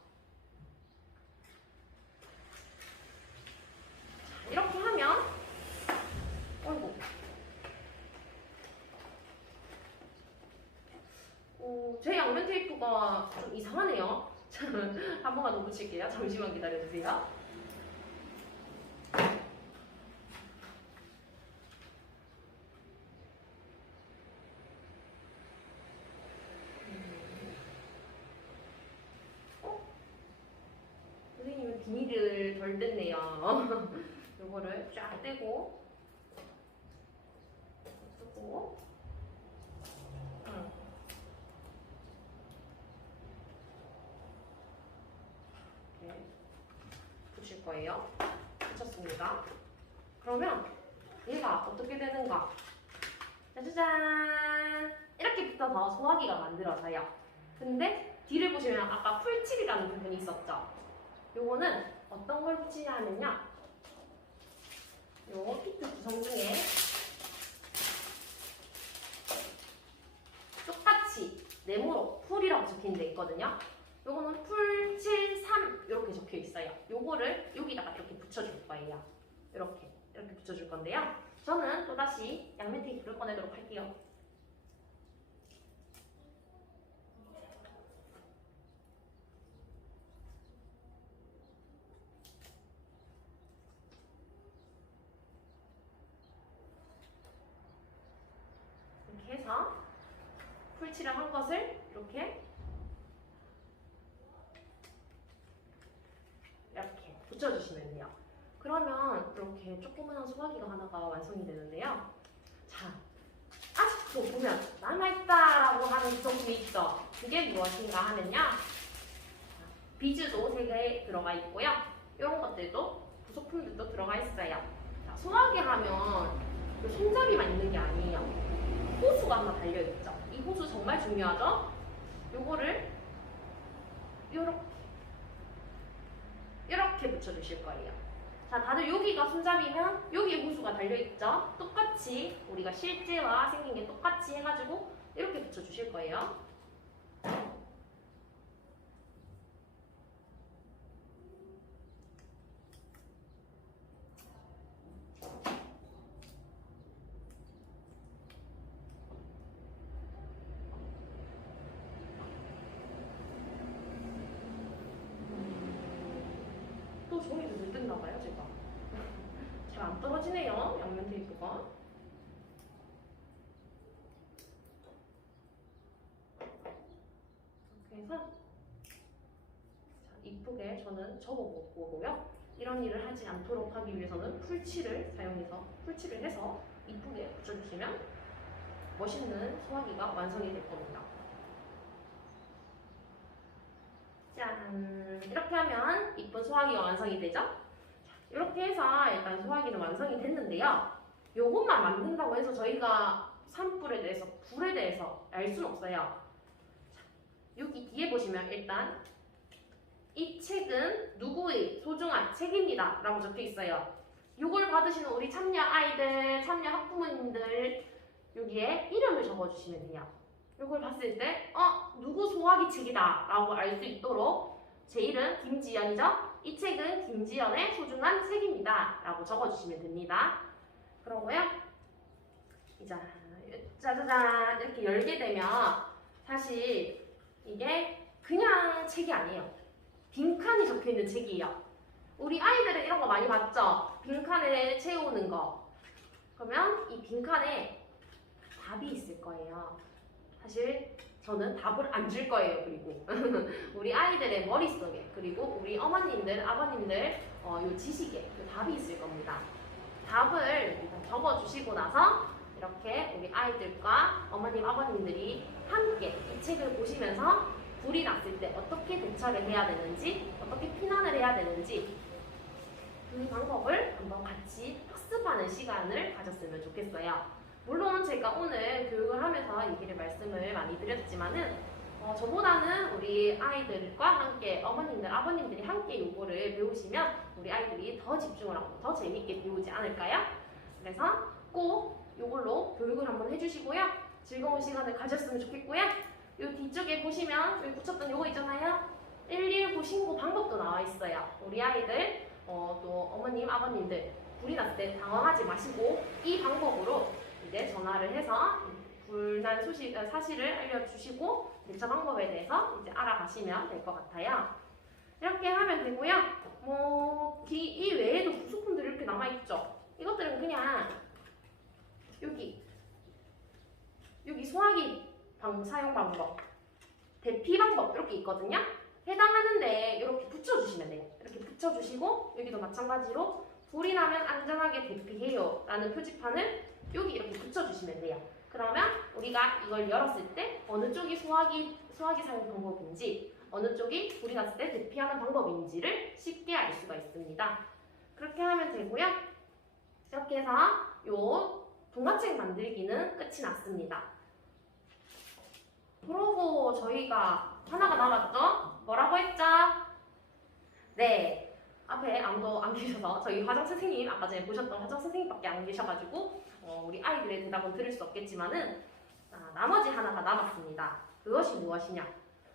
자, 이렇게 하면 어이구 테이프가 좀 이상하네요. 한 번만 더 붙일게요. 잠시만 기다려주세요. 선생님은 비닐을 덜 뗐네요. 요거를 쫙 떼고 쓰고 이렇게 붙일 거예요. 붙였습니다. 그러면 얘가 어떻게 되는가? 짜자잔! 이렇게 붙어서 소화기가 만들어져요. 근데 뒤를 보시면 아까 풀칠이라는 부분이 있었죠? 요거는 어떤 걸 붙이냐 하면요. 요 피트 구성 중에 똑같이 네모로 풀이라고 적힌 데 있거든요. 요거는 풀 7, 3 이렇게 적혀 있어요. 요거를 여기다가 이렇게 붙여줄 거예요. 이렇게 붙여줄 건데요. 저는 또다시 양면 테이프를 꺼내도록 할게요. 이렇게 해서 풀칠을 한 것을 이렇게 붙여주시면 돼요. 그러면 이렇게 조그만한 소화기가 하나가 완성이 되는데요. 자, 아직도 보면 남아있다라고 하는 구성품이 있죠. 그게 무엇인가 하면요. 비즈도 3개 들어가 있고요. 이런 것들도 부속품들도 들어가 있어요. 자, 소화기 하면 손잡이만 있는 게 아니에요. 호수가 하나 달려있죠. 이 호수 정말 중요하죠. 요거를 이렇게 붙여주실 거예요. 자, 다들 여기가 손잡이면 여기에 호수가 달려있죠. 똑같이 우리가 실제와 생긴 게 똑같이 해가지고 이렇게 붙여주실 거예요. 또 종이도 물 뜯나봐요, 제가. 잘 안 떨어지네요, 양면 테이프가. 이렇게 해서 자, 이쁘게 저는 접어보고요. 이런 일을 하지 않도록 하기 위해서는 풀칠을 해서 이쁘게 붙여주시면 멋있는 소화기가 완성이 될 겁니다. 짠! 이렇게 하면 이쁜 소화기가 완성이 되죠? 이렇게 해서 일단 소화기는 완성이 됐는데요. 요것만 만든다고 해서 저희가 산불에 대해서, 불에 대해서 알 수는 없어요. 여기 뒤에 보시면 일단 이 책은 누구의 소중한 책입니다 라고 적혀 있어요. 이걸 받으시는 우리 참여 아이들, 참여 학부모님들 여기에 이름을 적어주시면 돼요. 이걸 봤을 때 누구 소화기 책이다 라고 알 수 있도록 제 이름 김지연이죠? 이 책은 김지연의 소중한 책입니다 라고 적어주시면 됩니다. 그러고요. 이제 짜자잔 이렇게 열게 되면 사실 이게 그냥 책이 아니에요. 빈칸이 적혀있는 책이에요. 우리 아이들은 이런 거 많이 봤죠? 빈칸에 채우는 거. 그러면 이 빈칸에 답이 있을 거예요. 사실 저는 답을 안 줄 거예요. 그리고 우리 아이들의 머릿속에, 그리고 우리 어머님들, 아버님들 요 지식에 요 답이 있을 겁니다. 답을 일단 적어주시고 나서 이렇게 우리 아이들과 어머님, 아버님들이 함께 이 책을 보시면서 불이 났을 때 어떻게 대처를 해야 되는지, 어떻게 피난을 해야 되는지 그 방법을 한번 같이 학습하는 시간을 가졌으면 좋겠어요. 물론 제가 오늘 교육을 하면서 얘기를 말씀을 많이 드렸지만은 저보다는 우리 아이들과 함께 어머님들, 아버님들이 함께 요거를 배우시면 우리 아이들이 더 집중을 하고 더 재밌게 배우지 않을까요? 그래서 꼭 요걸로 교육을 한번 해주시고요. 즐거운 시간을 가졌으면 좋겠고요. 요 뒤쪽에 보시면 여기 붙였던 요거 있잖아요. 119 신고 방법도 나와 있어요. 우리 아이들 또 어머님, 아버님들 불이 났을 때 당황하지 마시고 이 방법으로 이제 전화를 해서 불난 사실을 알려주시고 대처 방법에 대해서 이제 알아가시면 될 것 같아요. 이렇게 하면 되고요. 이 외에도 부속품들이 이렇게 남아있죠. 이것들은 그냥 여기 소화기 사용 방법, 대피 방법 이렇게 있거든요. 해당하는데 이렇게 붙여주시면 돼요. 이렇게 붙여주시고 여기도 마찬가지로 불이 나면 안전하게 대피해요 라는 표지판을 여기 이렇게 붙여주시면 돼요. 그러면 우리가 이걸 열었을 때 어느 쪽이 소화기 사용 방법인지 어느 쪽이 불이 났을 때 대피하는 방법인지를 쉽게 알 수가 있습니다. 그렇게 하면 되고요. 이렇게 해서 요 동화책 만들기는 끝이 났습니다. 그러고 저희가 하나가 남았죠? 뭐라고 했죠? 네, 앞에 아무도 안 계셔서 저희 화정 선생님, 아까 전에 보셨던 화정 선생님밖에 안 계셔가지고 우리 아이들의 대답은 들을 수 없겠지만은 나머지 하나가 남았습니다. 그것이 무엇이냐?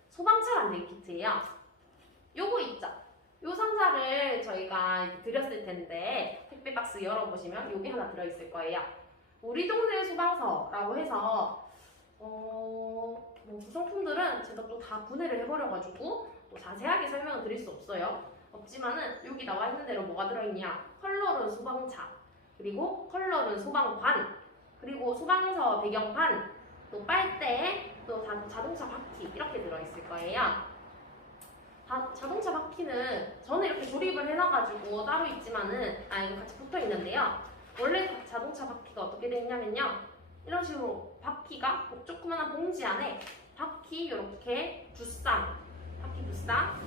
소방차 만들기 키트예요. 요거 있죠? 요 상자를 저희가 드렸을 텐데 택배 박스 열어보시면 요게 하나 들어있을 거예요. 우리 동네 소방서라고 해서 구성품들은 제가 또 다 분해를 해버려가지고 또 자세하게 설명을 드릴 수 없지만은 여기 나와 있는 대로 뭐가 들어있냐? 컬러는 소방차, 그리고 컬러는 소방관, 그리고 소방서 배경판, 또 빨대, 또 자동차 바퀴 이렇게 들어있을 거예요. 자동차 바퀴는 저는 이렇게 조립을 해놔가지고 따로 있지만은 이거 같이 붙어 있는데요. 원래 자동차 바퀴가 어떻게 돼 있냐면요. 이런 식으로 바퀴가 조그만한 봉지 안에 바퀴 이렇게 바퀴 두쌍,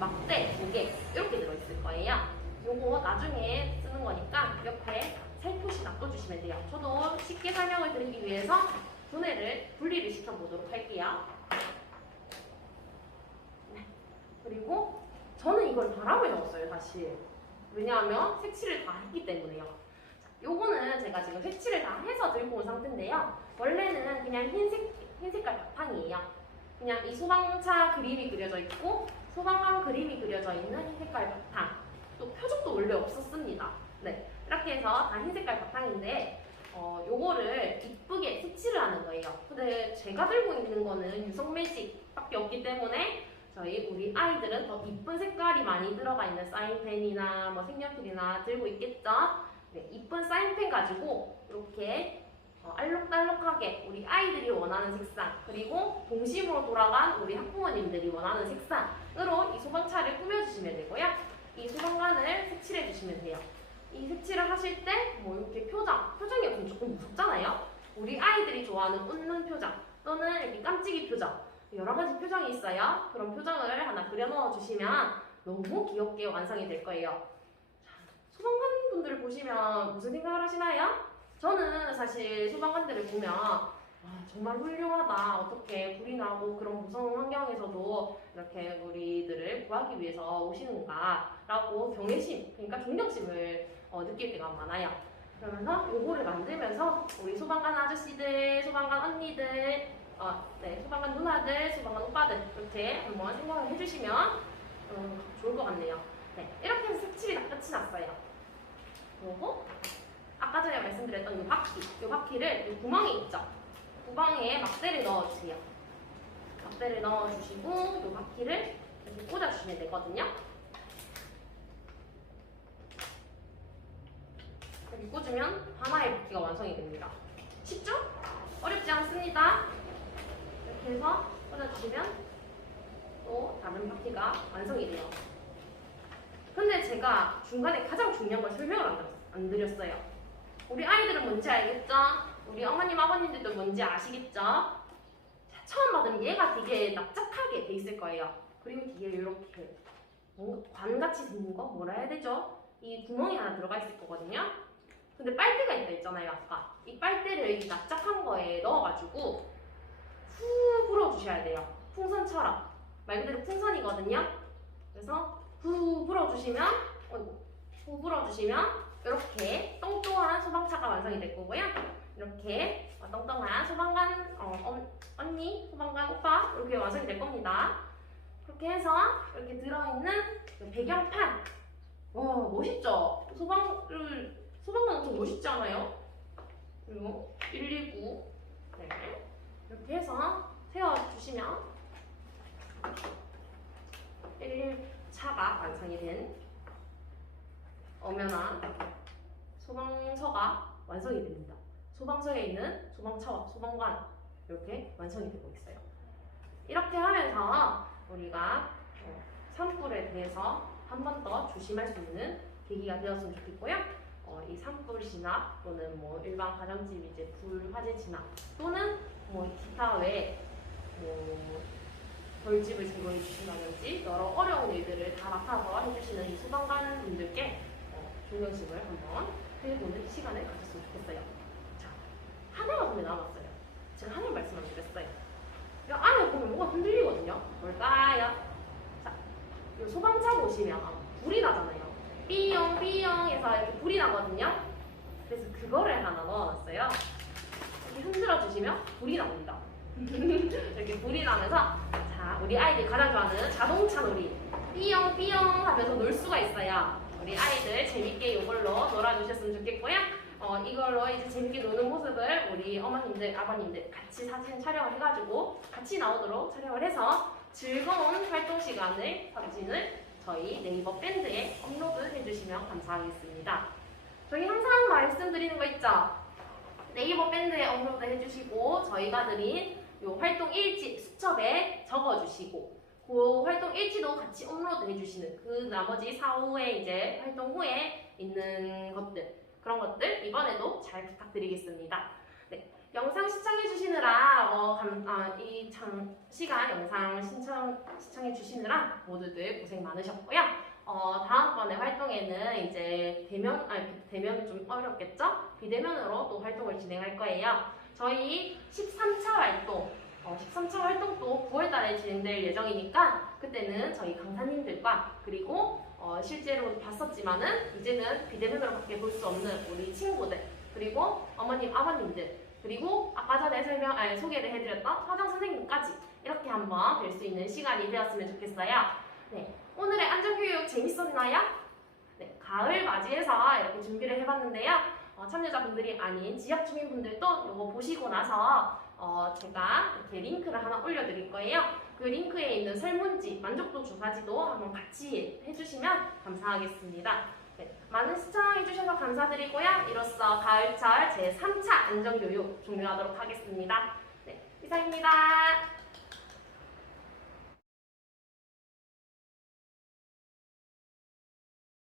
막대 2개 이렇게 들어있을 거예요. 요거 나중에 쓰는 거니까 옆에 살포시 놔둬주시면 돼요. 저도 쉽게 설명을 드리기 위해서 분리를 시켜보도록 할게요. 네. 그리고 저는 이걸 바람에 넣었어요, 사실. 왜냐하면 색칠을 다 했기 때문에요. 요거는 제가 지금 색칠을 다 해서 들고 온 상태인데요. 원래는 그냥 흰 색깔 바탕이에요. 그냥 이 소방차 그림이 그려져 있고 소방관 그림이 그려져 있는 흰 색깔 바탕. 또 표적도 원래 없었습니다. 네, 이렇게 해서 다 흰 색깔 바탕인데 요거를 이쁘게 색칠을 하는 거예요. 근데 제가 들고 있는 거는 유성 매직밖에 없기 때문에 우리 아이들은 더 이쁜 색깔이 많이 들어가 있는 사인펜이나 색연필이나 들고 있겠죠? 네, 이쁜 사인펜 가지고 이렇게 알록달록하게 우리 아이들이 원하는 색상, 그리고 동심으로 돌아간 우리 학부모님들이 원하는 색상으로 이 소방차를 꾸며주시면 되고요. 이 소방관을 색칠해 주시면 돼요. 이 색칠을 하실 때 이렇게 표정이 없으면 조금 무섭잖아요. 우리 아이들이 좋아하는 웃는 표정 또는 이렇게 깜찍이 표정, 여러 가지 표정이 있어요. 그런 표정을 하나 그려 넣어 주시면 너무 귀엽게 완성이 될 거예요. 소방관 분들을 보시면 무슨 생각을 하시나요? 저는 사실 소방관들을 보면 정말 훌륭하다. 어떻게 불이 나고 그런 무서운 환경에서도 이렇게 우리들을 구하기 위해서 오시는가 라고 경외심, 그러니까 존경심을 느낄 때가 많아요. 그러면서 요거를 만들면서 우리 소방관 아저씨들, 소방관 언니들, 소방관 누나들, 소방관 오빠들 이렇게 한번 생각을 해주시면 좋을 것 같네요. 네, 이렇게 해서 색칠이 다 끝이 났어요. 그리고 아까 전에 말씀드렸던 이 바퀴를 이 구멍이 있죠? 구멍에 막대를 넣어주세요. 막대를 넣어주시고 이 바퀴를 이렇게 꽂아주시면 되거든요. 이렇게 꽂으면 하나의 바퀴가 완성이 됩니다. 쉽죠? 어렵지 않습니다. 이렇게 해서 꽂아주시면 또 다른 바퀴가 완성이 돼요. 근데 제가 중간에 가장 중요한 걸 설명을 안 드렸어요. 우리 아이들은 뭔지 알겠죠? 우리 어머님, 아버님들도 뭔지 아시겠죠? 처음 받으면 얘가 되게 납작하게 돼 있을 거예요. 그리고 뒤에 이렇게 뭔가 관같이 생긴 거? 뭐라 해야 되죠? 이 구멍이 하나 들어가 있을 거거든요. 근데 빨대가 있다 했잖아요, 아까. 이 빨대를 이 납작한 거에 넣어가지고 후 불어주셔야 돼요. 풍선처럼. 말 그대로 풍선이거든요. 그래서 후 불어주시면 이렇게 똥똥한 소방차가 완성이 될 거고요. 이렇게 똥똥한 소방관 언니, 소방관 오빠 이렇게 완성이 될 겁니다. 그렇게 해서 이렇게 들어있는 배경판. 와, 멋있죠? 소방관 엄청 멋있지 않아요? 그리고 119. 네. 이렇게 해서 세워주시면 1차가 완성이 된 엄연한 소방서가 완성이 됩니다. 소방서에 있는 소방차와 소방관 이렇게 완성이 되고 있어요. 이렇게 하면서 우리가 산불에 대해서 한 번 더 조심할 수 있는 계기가 되었으면 좋겠고요. 이 산불 진압 또는 뭐 일반 가정집 이제 불 화재 진압 또는 뭐 기타 외에 뭐 벌집을 제거해 주신다든지 여러 어려운 일들을 다 맡아서 해주시는 이 소방관 분들께 존경심을 한번 해보는 시간을 가졌으면 좋겠어요. 자, 한 해가 근데 남았어요. 제가 한 해 말씀 안 드렸어요. 이 안에 보면 뭐가 흔들리거든요. 뭘까요? 자, 이 소방차 보시면 불이 나잖아요. 삐용 삐용 해서 이렇게 불이 나거든요. 그래서 그거를 하나 넣어놨어요. 이렇게 흔들어 주시면 불이 납니다. 이렇게 불이 나면서 자, 우리 아이들이 가장 좋아하는 자동차 놀이 삐용 삐용 하면서 놀 수가 있어요. 우리 아이들 재밌게 이걸로 놀아주셨으면 좋겠고요. 이걸로 이제 재밌게 노는 모습을 우리 어머님들, 아버님들 같이 사진 촬영을 해가지고 같이 나오도록 촬영을 해서 즐거운 활동 시간을 사진을 저희 네이버 밴드에 업로드 해주시면 감사하겠습니다. 저희 항상 말씀드리는 거 있죠? 네이버 밴드에 업로드 해주시고 저희가 드린 요 활동 일지 수첩에 적어주시고 그 활동 일지도 같이 업로드 해주시는 그 나머지 사후에 이제 활동 후에 있는 것들 그런 것들 이번에도 잘 부탁드리겠습니다. 네, 영상 시청해주시느라 이 시간 영상 시청해주시느라 모두들 고생 많으셨고요. 다음번에 활동에는 이제 대면은 좀 어렵겠죠? 비대면으로 또 활동을 진행할 거예요. 저희 13차 활동 13차 활동도 9월달에 진행될 예정이니까 그때는 저희 강사님들과 그리고 실제로 봤었지만은 이제는 비대면으로 밖에 볼 수 없는 우리 친구들 그리고 어머님 아버님들 그리고 아까 전에 소개를 해드렸던 화정 선생님까지 이렇게 한번 뵐 수 있는 시간이 되었으면 좋겠어요. 네, 오늘의 안전교육 재밌었나요? 네, 가을 맞이해서 이렇게 준비를 해봤는데요. 참여자분들이 아닌 지역 주민분들도 이거 보시고 나서 제가 이렇게 링크를 하나 올려드릴 거예요. 그 링크에 있는 설문지, 만족도 주사지도 한번 같이 해주시면 감사하겠습니다. 네, 많은 시청해주셔서 감사드리고요. 이로써 가을철 제3차 안전교육 종료하도록 하겠습니다. 네, 이상입니다.